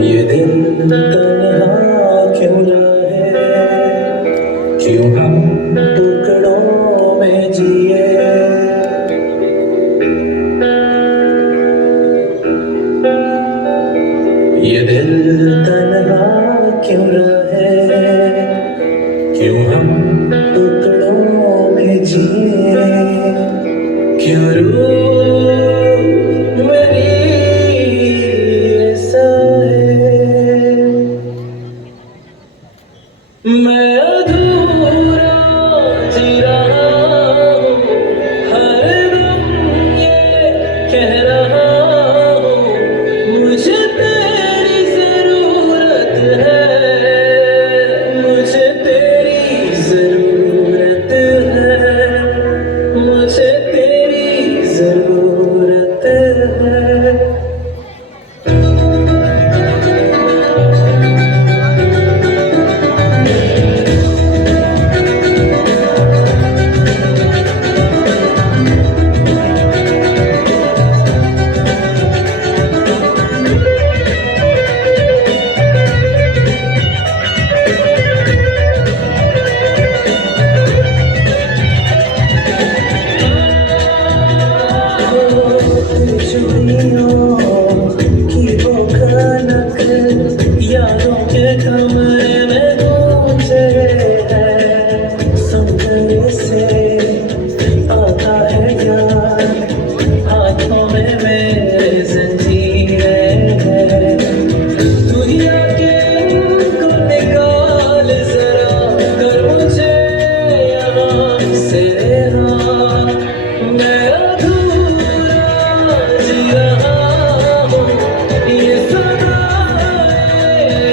ये दिल तन्हा क्यों रहे, क्यों हम टुकड़ों में जिए। ये दिल तन्हा क्यों रहे, क्यों हम टुकड़ों में जिए। क्यों रूह मेरी ऐसा है, मैं अधूरा जी रहा हूँ, हर दम ये कह रहा हूँ, मुझे तेरी जरूरत है, मुझे तेरी जरूरत है, मुझे तेरी जरूरत है। की वो खनक यादों के कमरे में गूंज रहे हैं। सौंदर्य से आता है यार, हाथों में मेरे जंजीरें हैं। दुनिया के इनको निकाल जरा कर मुझे यहाँ से यहाँ, मैं अधूरा जी रहा हूँ, ये सदाएं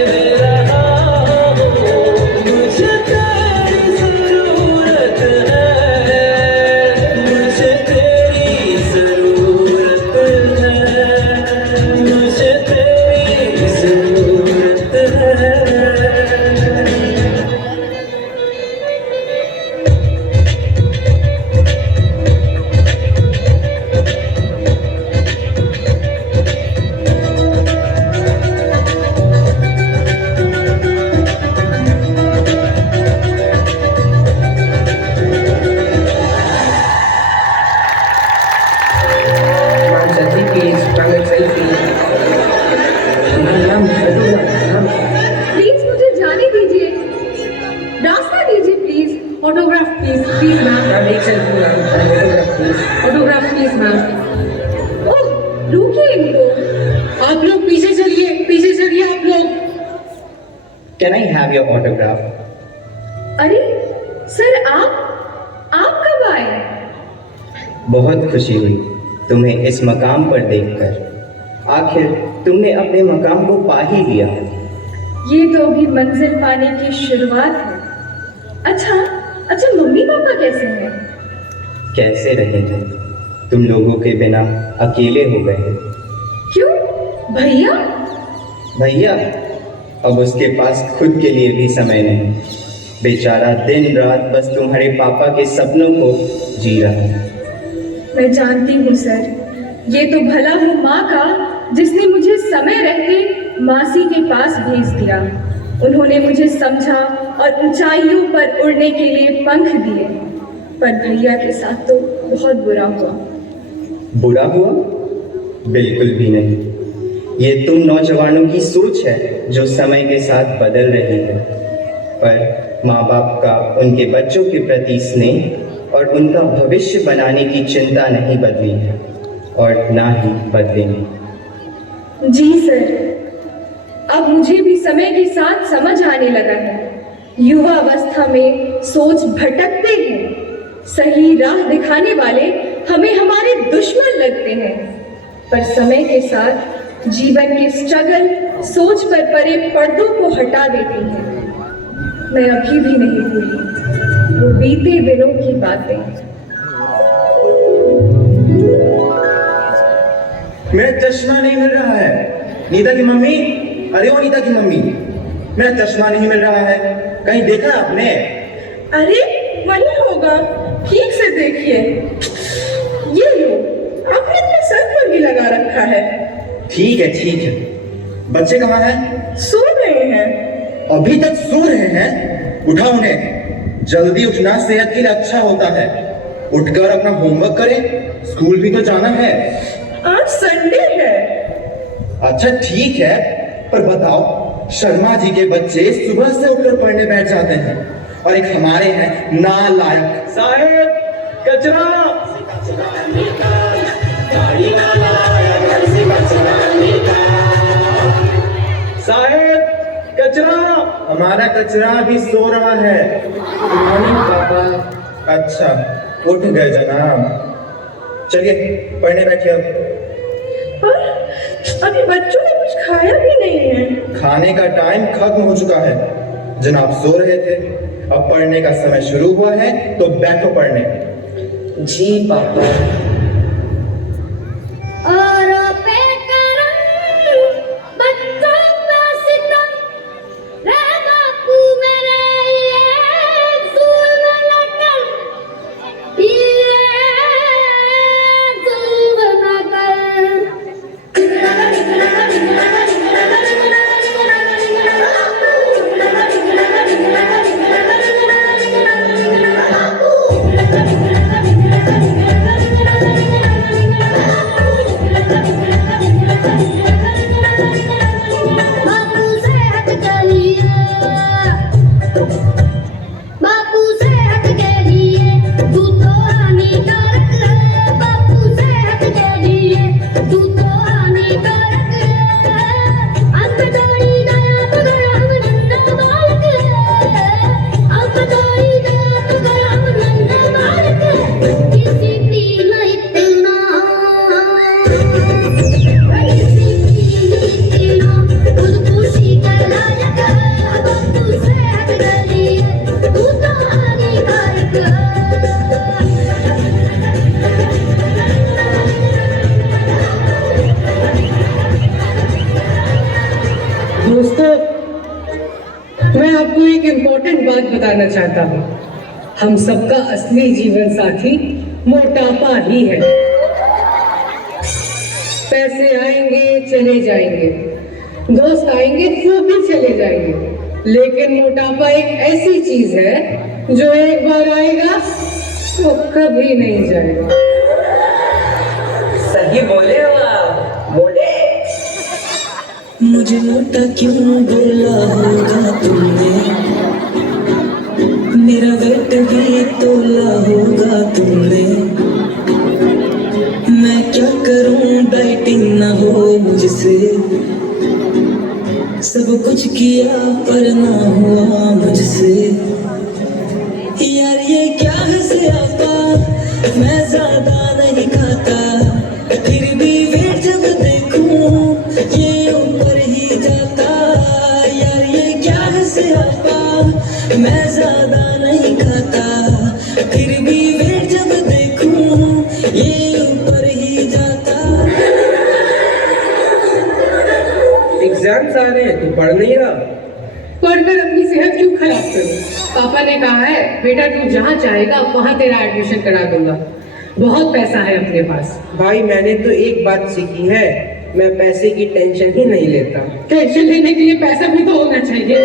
दे रहा हूँ, मुझे तेरी जरूरत है, मुझे तेरी जरूरत है, मुझे तेरी जरूरत है। प्लीज मुझे जाने दीजिए, रास्ता दीजिए please. Autograph please, please ma'am. Autograph please ma'am. Oh रुकिए इनको, आप लोग पीछे चलिए, पीछे चलिए आप लोग। Can I have your autograph? अरे सर आप कब आए? बहुत खुशी हुई तुम्हें इस मकाम पर देखकर। आखिर तुमने अपने मकाम को पा ही लिया। ये तो अभी मंजिल पाने की शुरुआत है। अच्छा मम्मी पापा कैसे हैं? कैसे रहेंगे, तुम लोगों के बिना अकेले हो गए हैं। क्यों भैया? भैया अब उसके पास खुद के लिए भी समय नहीं। बेचारा दिन रात बस तुम्हारे पापा के सपनों को जी रहा है। मैं जानती हूँ सर, ये तो भला हो माँ का, जिसने मुझे समय रहते मासी के पास भेज दिया। उन्होंने मुझे समझा और ऊंचाइयों पर उड़ने के लिए पंख दिए। पर भैया के साथ तो बहुत बुरा हुआ। बुरा हुआ? बिल्कुल भी नहीं। ये तुम नौजवानों की सोच है जो समय के साथ बदल रही है। पर माँ बाप का उनके बच्चों के प्रति स्नेह और उनका भविष्य बनाने की चिंता नहीं बदली है और ना ही बदलेंगे। जी सर, अब मुझे भी समय के साथ समझ आने लगा है। युवा अवस्था में सोच भटकते हैं, सही राह दिखाने वाले हमें हमारे दुश्मन लगते हैं। पर समय के साथ जीवन के स्ट्रगल सोच पर परे पर्दों को हटा देती हैं। मैं अभी भी नहीं भूली वो बीते दिनों की बातें। मेरा चश्मा नहीं मिल रहा है। नीता की मम्मी, अरे ओ नीता की मम्मी, मेरा चश्मा नहीं मिल रहा है, कहीं देखा आपने? अरे वही होगा, ठीक से देखिए। ये लो, आपने अपने सर पर भी लगा रखा है। ठीक है। बच्चे कहाँ हैं? सो रहे हैं। अभी तक सो रहे हैं? उठा उन्हें। जल्दी उठना सेहत के लिए अच्छा होता है। उठकर अपना होमवर्क करें, स्कूल भी तो जाना है। आज संडे है। अच्छा ठीक है, पर बताओ, शर्मा जी के बच्चे सुबह से उठकर पढ़ने बैठ जाते हैं और एक हमारे हैं नालायक। साहेब कचरा। साहेब कचरा। हमारा कचरा भी सो रहा है। पापा। अच्छा, उठ गए जनाब। चलिए पढ़ने बैठिए अब। पर अभी बच्चों ने कुछ खाया भी नहीं है। खाने का टाइम खत्म हो चुका है। जनाब सो रहे थे, अब पढ़ने का समय शुरू हुआ है, तो बैठो पढ़ने। जी पापा। और पे करम बच्चों का सितम, रे बापू मेरे ये जुल्म न कर, ये जुल्म न बापू से हट के लिए तू तो हानिकारक है। बापू से हट के लिए तू तो हानिकारक है। अब थोड़ी दया तो कर, हम नन्हा बालक है। अब थोड़ी दया तो कर, हम नन्हा बालक है। किसी की नहीं इतना, खुदकुशी का लायक है। बापू से हट के लिए तू तो हानिकारक है। दोस्तों, मैं आपको एक इम्पोर्टेंट बात बताना चाहता हूँ। हम सबका असली जीवन साथी मोटापा ही है। पैसे आएंगे चले जाएंगे, दोस्त आएंगे वो भी चले जाएंगे, लेकिन मोटापा एक ऐसी चीज है जो एक बार आएगा वो कभी नहीं जाएगा। सही बोले हो आप, बोले। मुझे मोटा क्यों बोला होगा तुमने, मेरा वेट भी तोला होगा तुमने। मैं क्या करूं डाइटिंग ना हो मुझसे, सब कुछ किया पर ना हुआ मुझसे। यार ये क्या है सियापा, मैं ज्यादा नहीं खाता, फिर भी वेट जब देखूं ये ऊपर ही जाता। यार ये क्या है सियापा, मैं ज्यादा नहीं खाता, फिर भी वेट जब देखूं ये ऊपर ही जाता। एग्जाम्स आ रहे हैं, तू पढ़ नहीं रहा? पढ़कर अपनी सेहत क्यों खराब करूं? पापा ने कहा है बेटा तू जहाँ चाहेगा वहाँ तेरा एडमिशन करा दूंगा, बहुत पैसा है अपने पास। भाई मैंने तो एक बात सीखी है, मैं पैसे की टेंशन ही नहीं लेता। टेंशन लेने के लिए पैसा भी तो होना चाहिए।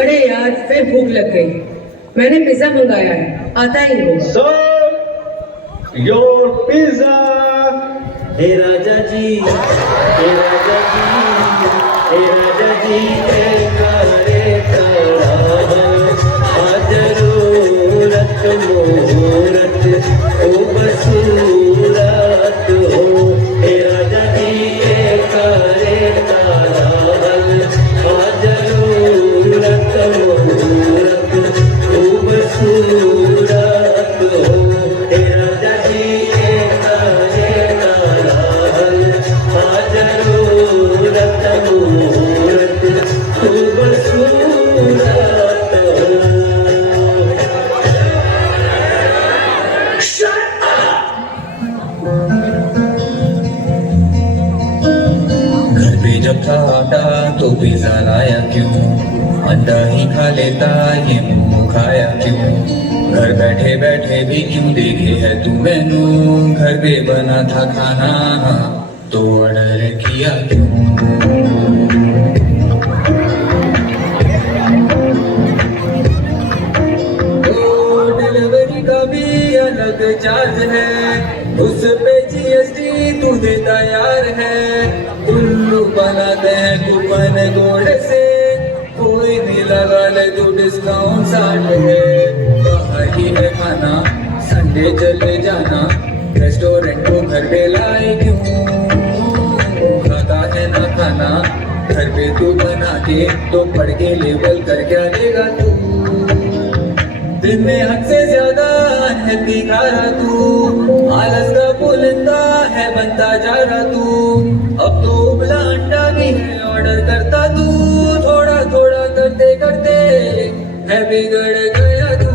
अरे यार फिर भूख लग गई, मैंने पिज्जा मंगाया है, आता ही होगा। Sir, your pizza. हे राजा जी, हे राजा जी, हे राजा जी, करे जरूरत मूरत ओ बसूरत हो। हे राजा जी करे जरूरत मूरत ओ बसूरत हो। हे राजा जी जरूरत मूरत ओ बसूरत हो। Shut up! था आटा तो पिज्जा लाया क्यों, अंडा ही खा लेता ये मुंह खाया क्यों, घर बैठे बैठे भी क्यों देखे है तू मेनू, घर पे बना था खाना तो ऑर्डर किया क्यों। तो डिलीवरी का भी अलग चार्ज है, उस पे जीएसटी तू देता यार है, उल्लू बनाते हैं कूपन कोड से, कोई भी लगा ले तो डिस्काउंट 60 है, बाहर ही है खाना संडे चले जाना, रेस्टोरेंट को घर पे लाए क्यों, खाता है ना खाना घर पे तू बना के, तो पढ़ के लेवल कर क्या लेगा तू, दिन में हद से ज्यादा अनहेल्दी खा रहा तू, आलस का पुलिंदा है बनता जा रहा तू, अब तो उबला अंडा भी है ऑर्डर करता तू, थोड़ा थोड़ा करते करते है बिगड़ गया तू।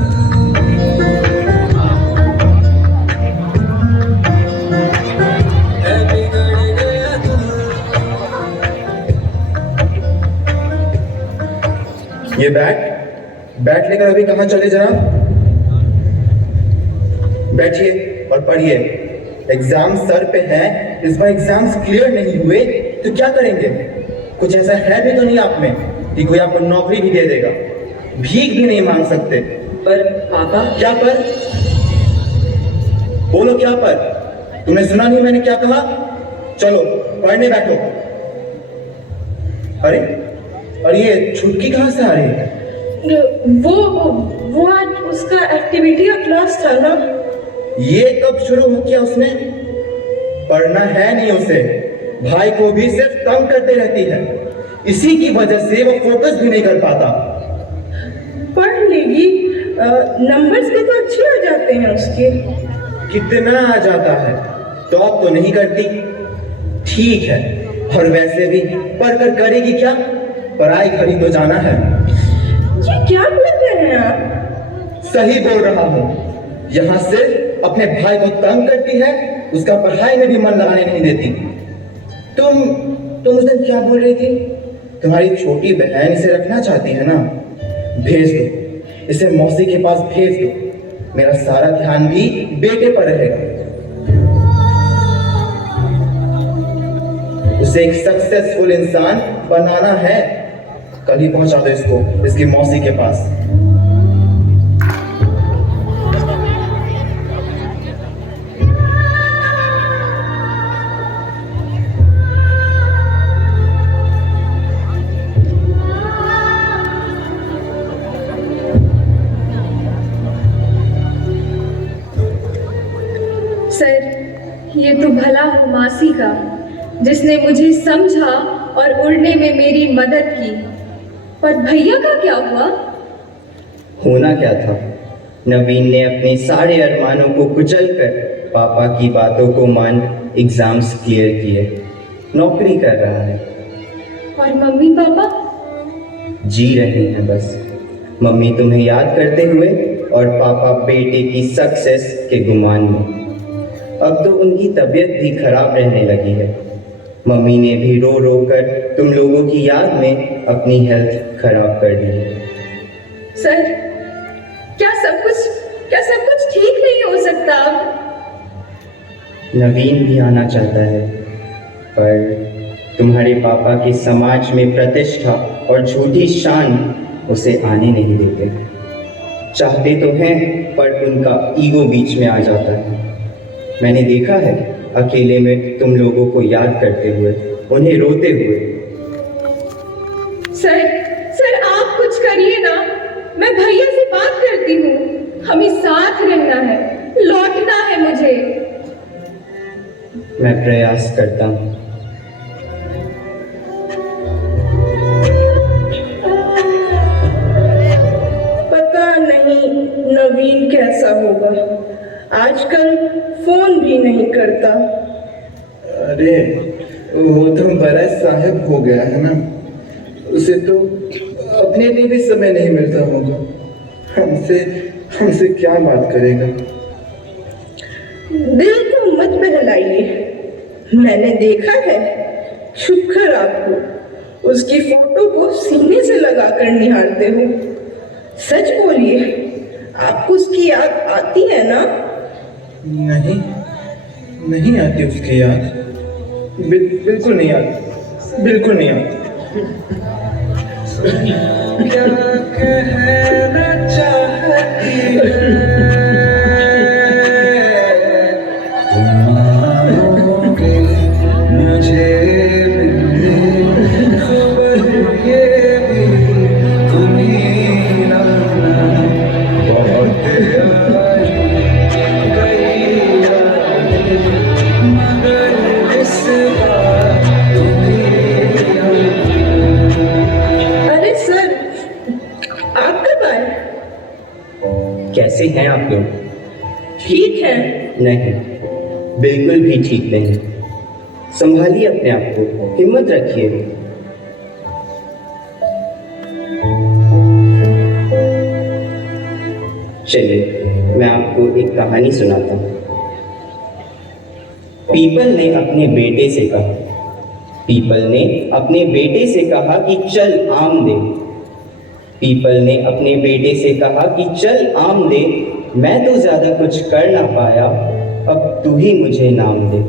है बिगड़ गया तू। ये बैट लेकर अभी कहाँ चले जरा, बैठिए और पढ़िए। एग्जाम सर पे है, इस बार एग्जाम्स क्लियर नहीं हुए तो क्या करेंगे, कुछ ऐसा है भी तो नहीं आप में कि कोई आपको नौकरी भी दे देगा, भीख भी नहीं मांग सकते। पर पापा, क्या पर, बोलो क्या पर, तुमने सुना नहीं मैंने क्या कहा, चलो पढ़ने बैठो। अरे और ये छुटकी कहाँ से आ रही है, वो आज उसका एक्टिविटी का क्लास था ना। ये कब शुरू हो किया उसने, पढ़ना है नहीं उसे, भाई को भी सिर्फ तंग करते रहती है, इसी की वजह से वो फोकस भी नहीं कर पाता। पढ़ लेगी, नंबर्स भी तो अच्छे आ जाते हैं उसके। कितना आ जाता है, टॉप तो नहीं करती, ठीक है, और वैसे भी पढ़कर करेगी क्या, पढ़ाई घड़ी तो जाना है। ये क्या बोल रहे हैं आप? सही बोल रहा हूँ, यहाँ सिर्फ अपने भाई को तंग करती है, उसका पढ़ाई में भी मन लगाने नहीं देती। तुम उस दिन क्या बोल रही थी, तुम्हारी छोटी बहन इसे रखना चाहती है ना, भेज दो इसे, मौसी के पास भेज दो, मेरा सारा ध्यान भी बेटे पर रहेगा। उसे एक सक्सेसफुल इंसान बनाना है, कल ही पहुंचा दो इसको इसकी मौसी के पास। सर, ये तो भला हो मासी का, जिसने मुझे समझा और उड़ने में मेरी मदद की, पर भैया का क्या हुआ? होना क्या था, नवीन ने अपने सारे अरमानों को कुचलकर पापा की बातों को मान एग्जाम्स क्लियर किए, नौकरी कर रहा है। और मम्मी पापा? जी रहे हैं बस, मम्मी तुम्हें याद करते हुए और पापा बेटे की सक्सेस के गुमान में। अब तो उनकी तबीयत भी खराब रहने लगी है, मम्मी ने भी रो रो कर तुम लोगों की याद में अपनी हेल्थ खराब कर दी है। सर, क्या सब कुछ ठीक नहीं हो सकता अब? नवीन भी आना चाहता है, पर तुम्हारे पापा की समाज में प्रतिष्ठा और झूठी शान उसे आने नहीं देते। चाहते तो हैं पर उनका ईगो बीच में आ जाता है। मैंने देखा है अकेले में तुम लोगों को याद करते हुए, उन्हें रोते हुए। सर आप कुछ करिए ना, मैं भैया से बात करती हूँ, हमें साथ रहना है, लौटना है मुझे। मैं प्रयास करता हूँ। पता नहीं नवीन कैसा होगा, आजकल फोन भी नहीं करता। अरे वो तो बड़ा साहब हो गया है ना, उसे तो अपने लिए भी समय नहीं मिलता होगा, हमसे क्या बात करेगा। दिल को मत बहलाइए, मैंने देखा है, शुक्र आपको उसकी फोटो को सीने से लगाकर निहारते हो। सच बोलिए, आपको उसकी याद आती है ना? नहीं, नहीं आती उसकी याद। बिल्कुल नहीं आती, बिल्कुल नहीं आती। क्या कहना चाहती है? तुम आओगे मुझे मिलने, खबर ये भी तुम ही लाना। बहुत आई गई यादें, मगर इस बार तुम ही आना। अरे सर, आप कब आए? कैसे हैं आप लोग? ठीक है। नहीं, बिल्कुल भी ठीक नहीं। संभालिए अपने आप को, हिम्मत रखिए। चलिए, मैं आपको एक कहानी सुनाता हूँ। पीपल ने अपने बेटे से कहा, पीपल ने अपने बेटे से कहा कि चल आम दे। पीपल ने अपने बेटे से कहा कि चल आम दे, मैं तो ज्यादा कुछ कर ना पाया, अब तू ही मुझे नाम दे।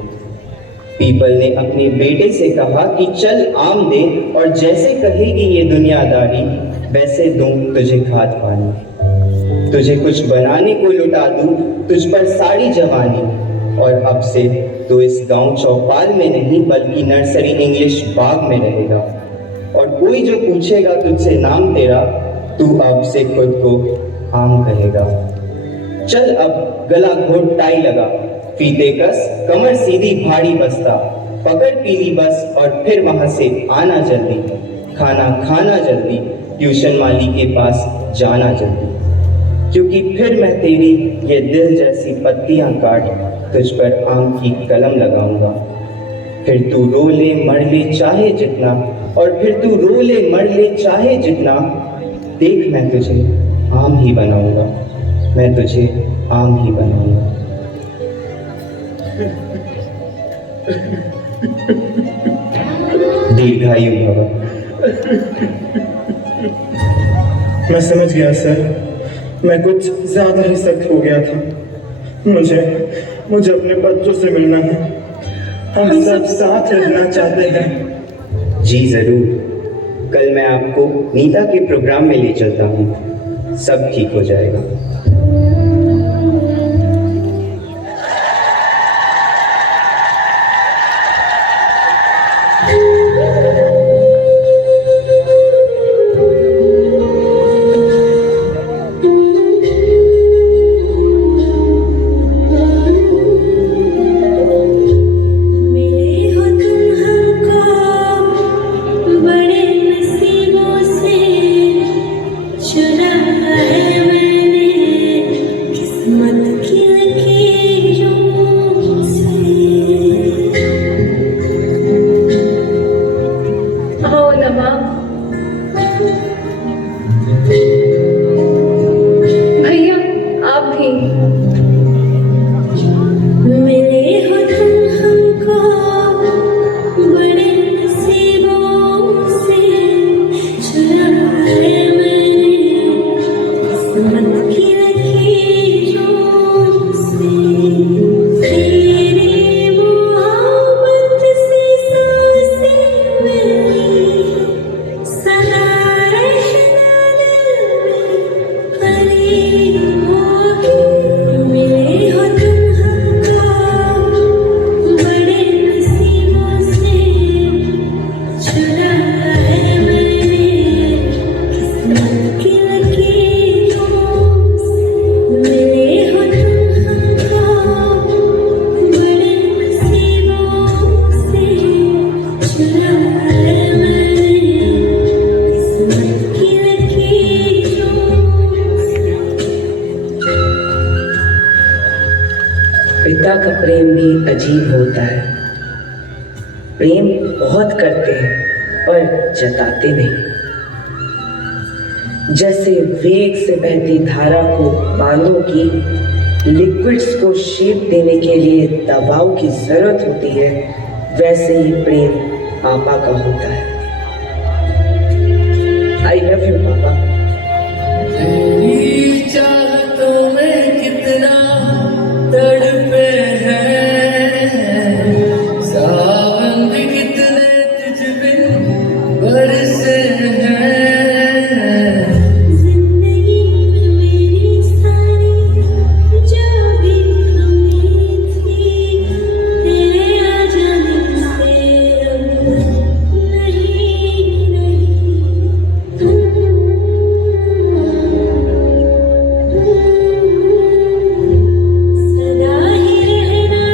पीपल ने अपने बेटे से कहा कि चल आम दे, और जैसे कहेगी ये दुनियादारी, वैसे दूं तुझे खाद पानी। तुझे कुछ बनाने को लुटा दूं, तुझ पर सारी जवानी, और अब से तो इस गांव चौपाल में नहीं बल्कि नर्सरी इंग्लिश बाग में रहेगा। और कोई जो पूछेगा तुझसे नाम तेरा, तू अब से खुद को आम कहेगा। चल अब गला घोट टाई लगा, फीते कस कमर सीधी भारी बस्ता, पकड़ पीली बस और फिर वहां से आना जल्दी, खाना खाना जल्दी, ट्यूशन माली के पास जाना जल्दी, क्योंकि फिर मैं तेरी ये दिल जैसी पत्तियां काट तुझ पर आम की कलम लगाऊंगा। फिर तू रो ले मर ले चाहे जितना, और फिर तू रो ले मर ले चाहे जितना, देख मैं तुझे आम ही बनाऊंगा, मैं तुझे आम ही बनाऊंगा। दीर्घायु भव। मैं समझ गया सर, मैं कुछ ज्यादा ही सख्त हो गया था। मुझे अपने बच्चों से मिलना है। हम सब साथ रहना चाहते हैं। जी जरूर, कल मैं आपको नीता के प्रोग्राम में ले चलता हूँ, सब ठीक हो जाएगा। मिले हो तुम हमको बड़े नसीबों से, चुरा है मैंने किस्मत की लकीरों से। आओ नवाब। भैया आप भी। मिले हो तुम हमको बड़े नसीबों से, चुरा है मैंने किस्मत की लकीरों से। तेरी मोहब्बत से सांसें मेरी सदा रहना दिल में परी होगी। मिले हो तुम हमको बड़े नसीबों से, चुरा है मैंने किस्मत की लकीरों से। मिले हो तुम हमको बड़े नसीबों से, चुरा है मैंने किस्मत की लकीरों से। पिता का प्रेम भी अजीब होता है। प्रेम बहुत करते हैं पर जताते नहीं। जैसे वेग से बहती धारा को बांधों की लिक्विड्स को शेप देने के लिए दबाव की जरूरत होती है, वैसे ही प्रेम पापा का होता है। आई लव यू पापा। तेरी चाहतों में कितना तड़पे हैं, सावन भी कितने तुझ बिन बरसे हैं। जिंदगी में मेरी सारी जो भी कमी थी, तेरे आ जाने से अब नहीं सदा ही रहना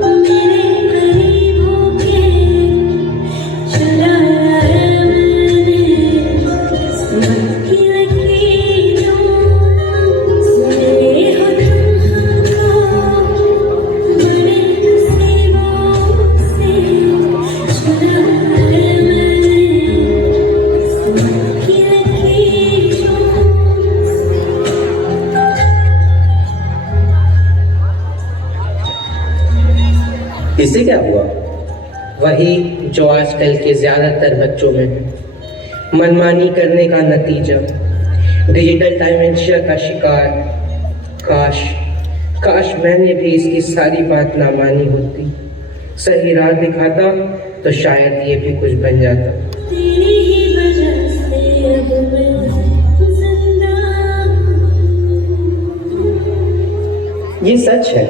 तुम मेरे करीब होके, चलाया है मैंने किस्मत की लकीरों से, हो तुम बड़े नसीबों से, चलाया है मैंने किस्मत की लकीरों इससे क्या हुआ? वही जो आजकल के ज्यादातर बच्चों में है, मनमानी करने का नतीजा, डिजिटल डायमेंशिया का शिकार। काश मैंने भी इसकी सारी बात ना मानी होती, सही राह दिखाता तो शायद ये भी कुछ बन जाता। तेरी ही वजह से अब मैं जिंदा ये सच है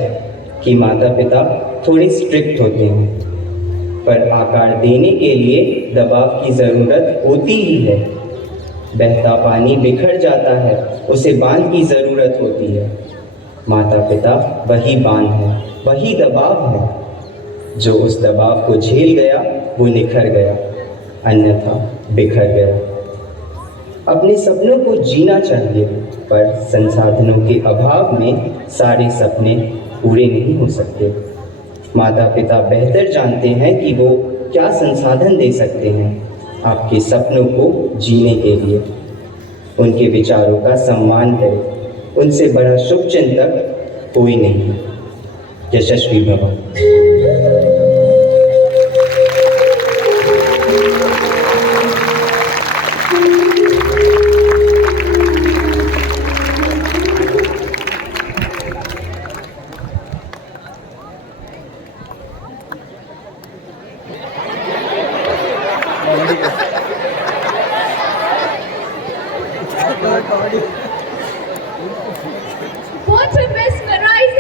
कि माता पिता थोड़े स्ट्रिक्ट होते हैं, पर आकार देने के लिए दबाव की ज़रूरत होती ही है। बहता पानी बिखर जाता है, उसे बांध की ज़रूरत होती है। माता पिता वही बांध है, वही दबाव है। जो उस दबाव को झेल गया वो निखर गया, अन्यथा बिखर गया। अपने सपनों को जीना चाहिए, पर संसाधनों के अभाव में सारे सपने पूरे नहीं हो सकते। माता पिता बेहतर जानते हैं कि वो क्या संसाधन दे सकते हैं आपके सपनों को जीने के लिए। उनके विचारों का सम्मान करें, उनसे बड़ा शुभचिंतक कोई नहीं। यशस्वी भव। What a miss